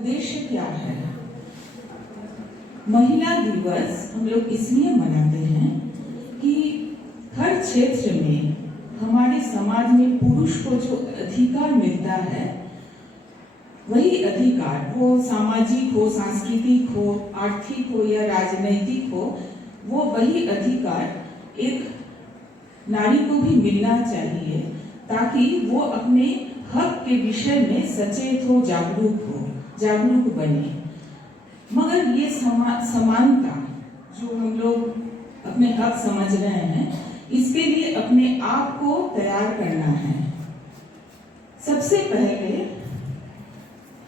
उद्देश्य क्या है? महिला दिवस हम लोग इसलिए मनाते हैं कि हर क्षेत्र में हमारे समाज में पुरुष को जो अधिकार मिलता है, वही अधिकार, वो सामाजिक हो, सांस्कृतिक हो, आर्थिक हो या राजनैतिक हो, वो वही अधिकार एक नारी को भी मिलना चाहिए ताकि वो अपने हक के विषय में सचेत हो, जागरूक बने। मगर ये समानता जो हम लोग अपने हक समझ रहे हैं, इसके लिए अपने आप को तैयार करना है। सबसे पहले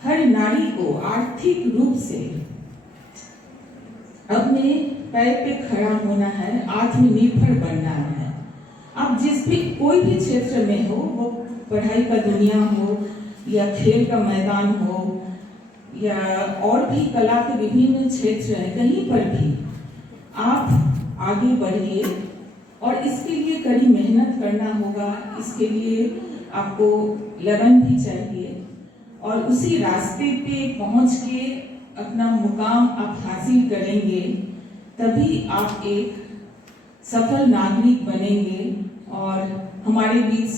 हर नारी को आर्थिक रूप से अपने पैर पे खड़ा होना है, आत्मनिर्भर बनना है। आप जिस भी कोई भी क्षेत्र में हो, वो पढ़ाई का दुनिया हो या खेल का मैदान हो या और भी कला के विभिन्न क्षेत्र हैं, कहीं पर भी आप आगे बढ़िए और इसके लिए कड़ी मेहनत करना होगा। इसके लिए आपको लगन भी चाहिए और उसी रास्ते पे पहुंच के अपना मुकाम आप हासिल करेंगे, तभी आप एक सफल नागरिक बनेंगे और हमारे बीच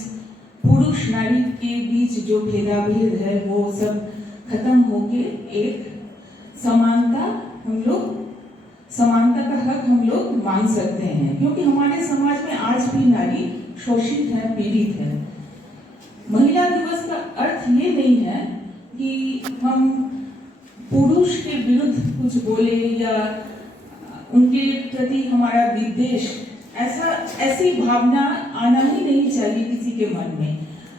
पुरुष नारी के बीच जो भेदाभेद है वो सब खत्म होके एक समानता का हक हम लोग मांग सकते हैं, क्योंकि हमारे समाज में आज भी नारी शोषित है, पीड़ित है। महिला दिवस का अर्थ ये नहीं है कि हम पुरुष के विरुद्ध कुछ बोले या उनके प्रति हमारा विद्वेष, ऐसी भावना आना ही नहीं चाहिए किसी के मन में।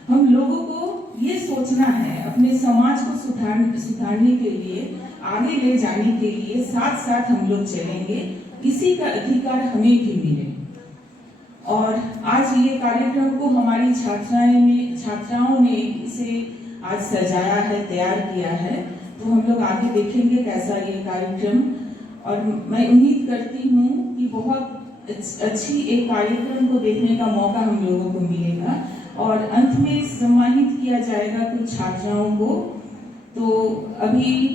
हम लोगों को ये सोचना है, अपने समाज को सुधारने के लिए, आगे ले जाने के लिए साथ साथ हम लोग चलेंगे, इसी का अधिकार हमें भी मिले। और आज ये कार्यक्रम को हमारी छात्राओं ने इसे आज सजाया है, तैयार किया है, तो हम लोग आगे देखेंगे कैसा ये कार्यक्रम। और मैं उम्मीद करती हूँ कि बहुत अच्छी एक कार्यक्रम को देखने का मौका हम लोगों को मिलेगा और अंत में सम्मानित किया जाएगा कुछ छात्राओं को। तो अभी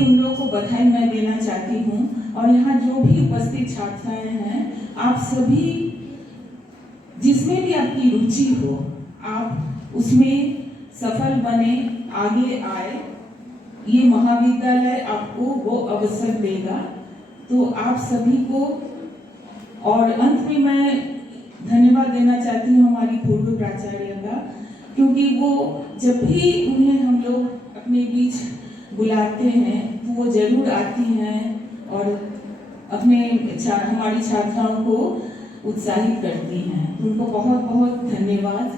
उन लोगों को बधाई मैं देना चाहती हूँ। और यहाँ जो भी उपस्थित छात्राएं हैं, आप सभी जिसमें भी आपकी रुचि हो, आप उसमें सफल बने, आगे आए। ये महाविद्यालय आपको वो अवसर देगा। तो आप सभी को, और अंत में मैं धन्यवाद देना चाहती हूँ हमारी पूर्व प्राचार्य का, क्योंकि वो जब भी उन्हें हम लोग अपने बीच बुलाते हैं तो वो जरूर आती हैं और हमारी छात्राओं को उत्साहित करती हैं। उनको बहुत बहुत धन्यवाद।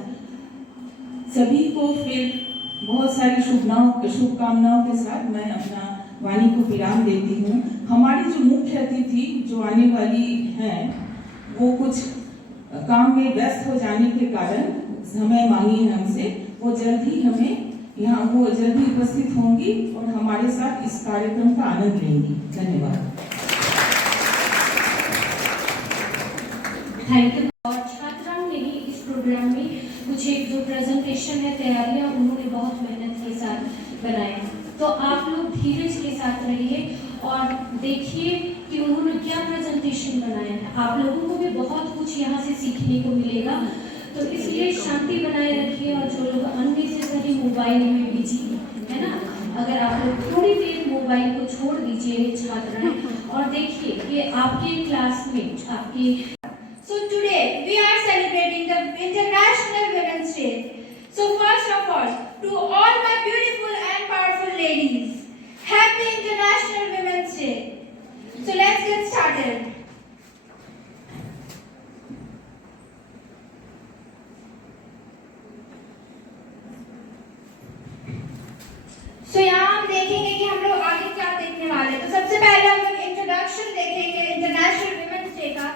सभी को फिर बहुत सारी शुभकामनाओं के साथ मैं अपना वाणी को विराम देती हूँ। हमारी जो मुख्य अतिथि जो आने वाली हैं, वो कुछ काम में व्यस्त हो जाने के कारण समय मांगी है हमसे। वो जल्दी उपस्थित होंगी और हमारे साथ इस कार्यक्रम का आनंद लेंगी। धन्यवाद। Thank you. और छात्राओं ने ही इस प्रोग्राम में कुछ एक जो प्रेजेंटेशन है, तैयारियां उन्होंने बहुत मेहनत के साथ बनाए। तो आप लोग धीरज के साथ रहिए और देखिए कि उन्होंने क्या प्रेजेंटेशन बनाया है। आप लोगों को भी बहुत कुछ यहाँ से सीखने को मिलेगा, तो इसलिए शांति बनाए रखिए। और जो लोग अननेसेसरी मोबाइल में बिजी है ना, अगर आप लोग थोड़ी देर मोबाइल को छोड़ दीजिए छात्राएं, और देखिए कि आपके क्लासमेट आपके। So today we are celebrating the International Women's Day. So first of all, to all my beautiful and powerful ladies, Happy International Women's Day. So let's get started. So यहाँ हम देखेंगे कि हम लोग आगे क्या देखने वाले हैं। तो सबसे पहले हम लोग इंट्रोडक्शन देखेंगे इंटरनेशनल वुमेन्स डे का।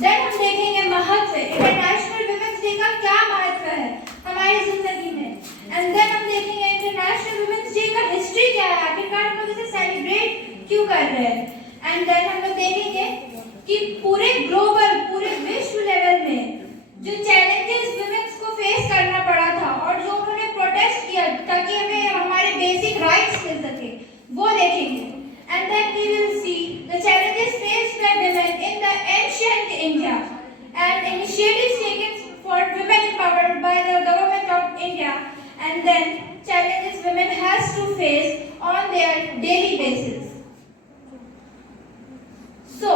देन हम देखेंगे महत्व, इंटरनेशनल वुमेन्स डे का क्या महत्व है हमारी जिंदगी में। एंड देन हम देखेंगे इंटरनेशनल वुमेन्स डे का हिस्ट्री क्या है, आखिरकार हम लोग इसे सेलिब्रेट क्यों कर रहे हैं। एंड देन हम लोग देखेंगे कि पूरे ग्लोबल, पूरे विश्व लेवल में जो चैलेंजेस वुमेन्स को फेस करना पड़ा था और जो उन्होंने प्रोटेस्ट किया ताकि हमें हमारे बेसिक राइट्स मिल सके, वो देखेंगे। And then we will see the challenges faced by women in the ancient India and initiatives taken for women empowerment by the government of India, and then challenges women has to face on their daily basis. So,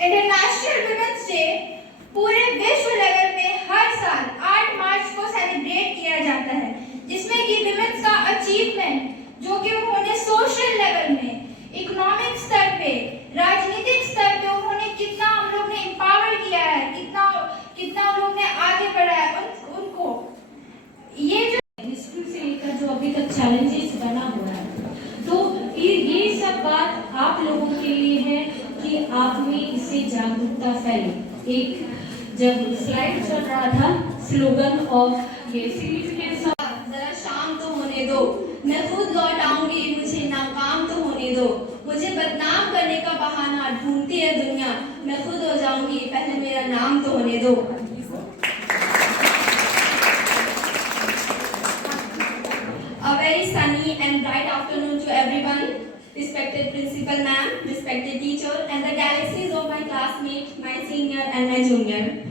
international women's day पूरे विश्व लेवल में हर साल 8 मार्च को सेलिब्रेट किया जाता है, जिसमें कि वुमेन्स का अचीवमेंट जो कि उन्होंने सोशल लेवल में, इकोनॉमिक स्तर पे, राजनीतिक स्तर पे उन्होंने कितना हम लोग ने एम्पावर किया है, कितना उन लोग ने आगे बढ़ाया है, उनको ये जो हिस्ट्री से लेकर जो अभी तक चैलेंजेस बना हुआ है, तो ये सब बात आप लोगों के लिए है कि आप में इससे जागरूकता फैले। एक जब स्लाइड चल रहा था स्लोगन ऑफ ये सिग्निफिकेंस ऑफ जरा शाम तो होने दो, मैं खुद लौट आऊंगी, मुझे नाकाम तो होने दो, मुझे बदनाम करने का बहाना ढूंढती है दुनिया, मैं खुद हो जाऊंगी, पहले मेरा नाम तो होने दो। A very sunny and bright afternoon to everyone, respected principal ma'am, respected teacher, and the galaxies of my classmates, my senior and my junior.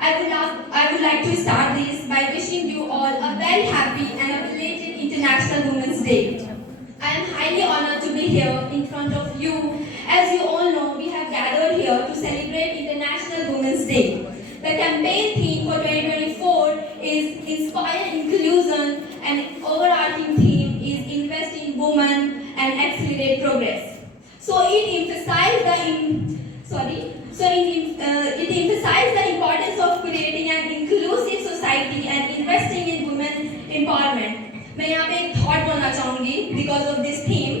I would like to start this by wishing you all a very happy and a belated International Women's Day. I am highly honored to be here in front of you. As you all know, we have gathered here to celebrate International Women's Day. The campaign theme for 2024 is Inspire Inclusion, and overarching theme is Invest in Women and Accelerate Progress. So it emphasizes the importance of creating an inclusive society and investing in women empowerment. मैं यहाँ पे एक thought बोलना चाहूँगी because of this theme.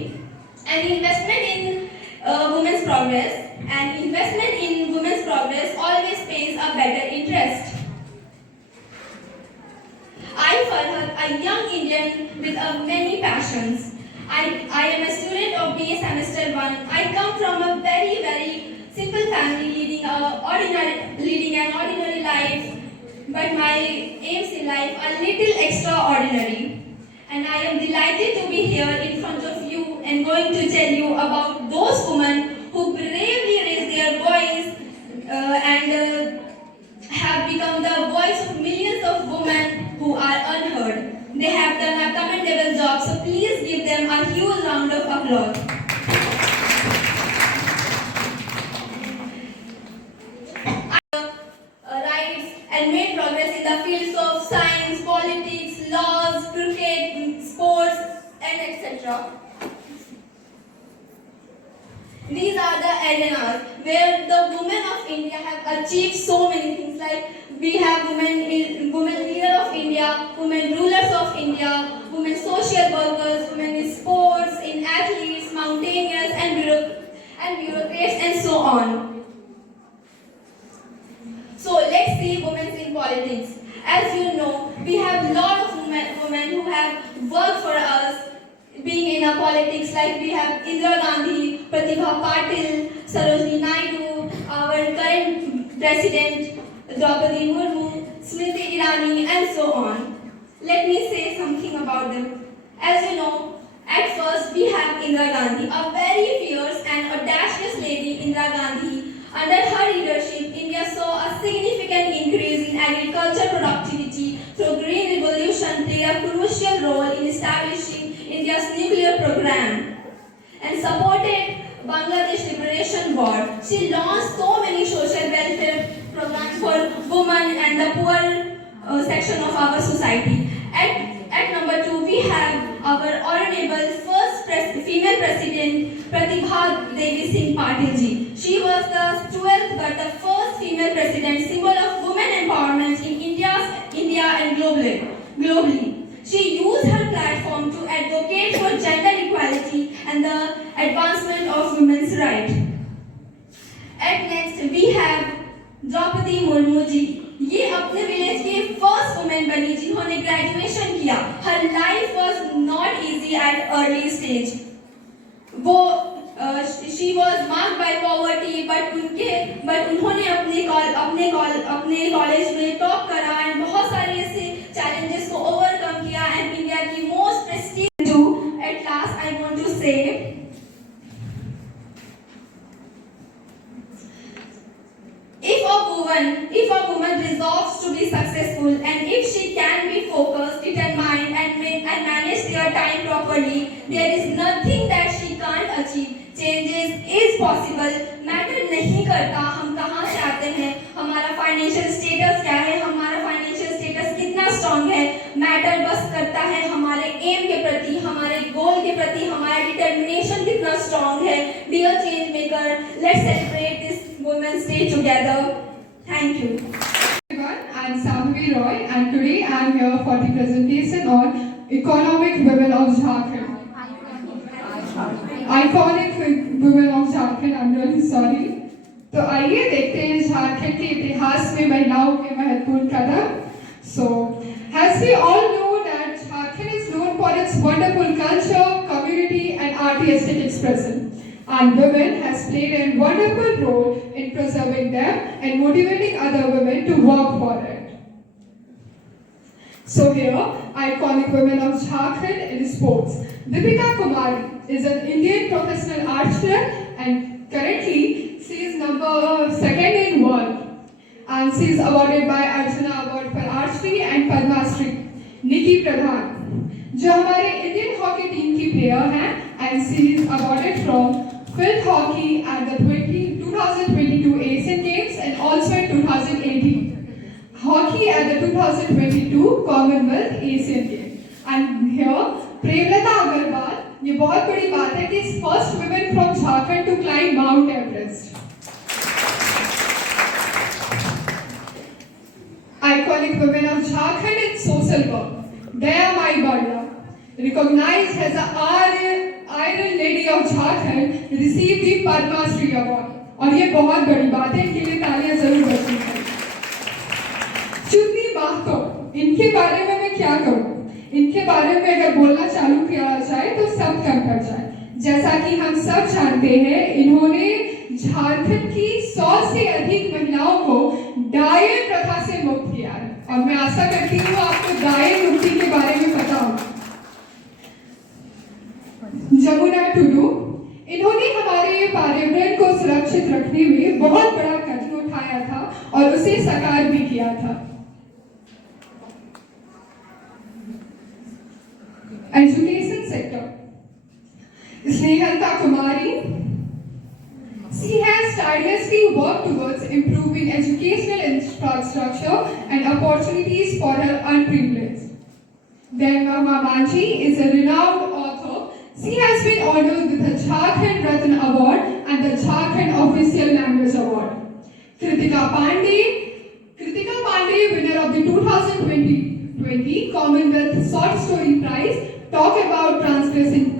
An investment in women's progress, and investment in women's progress always pays a better interest. I, Farhat, a young Indian with many passions. I am a student of BA semester 1. I come from a very simple family leading an ordinary life, but my aims in life are little extraordinary. And I am delighted to be here in front of you and going to tell you about those women who bravely raise their voice and have become the voice of millions of women who are unheard. They have done a commendable job, so please give them a huge round of applause. Rights and made progress in the fields of science, politics, laws, cricket, sports, and etc. These are the arenas where the women of India have achieved so many things. Like we have women leader of India, women rulers of India, women social workers, women in sports, in athletes, mountaineers, and bureaucrats, and so on. So let's see women in politics. As you know, we have a lot of women who have worked for us being in a politics. Like we have Indira Gandhi, Pratibha Patil, Sarojini Naidu, our current president Draupadi Murmu, Smriti Irani, and so on. Let me say something about them. As you know, at first we have Indira Gandhi, a very fierce and audacious lady. Indira Gandhi, under her leadership, India saw a significant increase in agriculture productivity through Green Revolution, played a crucial role in establishing India's nuclear program, and supported Bangladesh Liberation War. She launched so many social welfare programs for women and the poor section of our society. At number 2, we have our honorable first female president, Pratibha Devi Singh Patil ji. She was the 12th but the first female president, symbol of women empowerment in India and globally. She used her platform to advocate for gender equality and the advancement of women's rights. At next, we have Draupadi Murmu ji. ये अपने विलेज की first women बनी जिन्होंने ग्रेजुएशन किया. Her life was not easy at early stage. वो she was marked by poverty, but उन्होंने अपने कॉलेज में टॉप करा एंड बहुत सारे ऐसे challenges को overcome किया and India की most prestigious to at last I want to say if a woman resolves to be successful and if she can be focused, determined and manage their time properly, there is nothing that she can't achieve. Changes is possible. Matter नहीं करता हम कहाँ से आते हैं, हमारा financial status क्या है, हमारा financial status कितना strong है. Matter बस करता है हमारे aim के प्रति, हमारे goal के प्रति, हमारा determination कितना strong है. Dear change maker, let's celebrate this Women's Day together. Thank you. Everyone, I am Sambhavi Roy and today I am here for the presentation on Economic Women of Jharkhand. Iconic Women of Jharkhand, I am really sorry. तो आइए देखते हैं झारखंड के इतिहास में महिलाओं के महत्वपूर्ण कदम. So, as we all know that Jharkhand is known for its wonderful culture, community and artistic expression. And women has played a wonderful role in preserving them and motivating other women to work for it. So here, iconic women of Jharkhand in sports. Deepika Kumari is an Indian professional archer and currently she is number 2nd in world. And she is awarded by Arjuna Award for Archery and Padma Shri. Nikki Pradhan, जो हमारे Indian hockey team की प्लेयर हैं and she is awarded from field hockey at the 2022 Asian Games and also in 2018 hockey at the 2022 Commonwealth Asian Games. And here Premlata Agarwal, ये बहुत बड़ी बात है कि first women from Jharkhand to climb Mount Everest. Iconic women of Jharkhand in social work. Daya Mai Barla, recognized as the Iron Lady of Jharkhand, received the Padma Shri Award. और ये बहुत बड़ी बात है, इनके लिए तालियां जरूर बजनी चाहिए. चुन्नी महतो, इनके बारे में मैं क्या करूं? इनके बारे में अगर बोलना चालू किया जाए तो सब कम पड़ जाए. जैसा कि हम सब जानते हैं, इन्होंने झारखंड की 100 से अधिक महिलाओं को डाये प्रथा से मुक्त किया है. और मैं आशा करती हूँ आपको डाये मुक्ति के बारे में पता होगा. जमुना टुडू, इन्होंने हमारे पर्यावरण को सुरक्षित रखने में बहुत बड़ा कदम उठाया था और उसे साकार भी किया था. Education sector. Snehlata Kumari, she has tirelessly worked towards improving educational infrastructure and opportunities for her unprivileged. Then Mama Manji is a renowned author. She has been honored with the Jharkhand Ratna Award and the Jharkhand Official Language Award. Kritika Pandey, winner of the 2020 Commonwealth Short Story Prize, talk about transgressing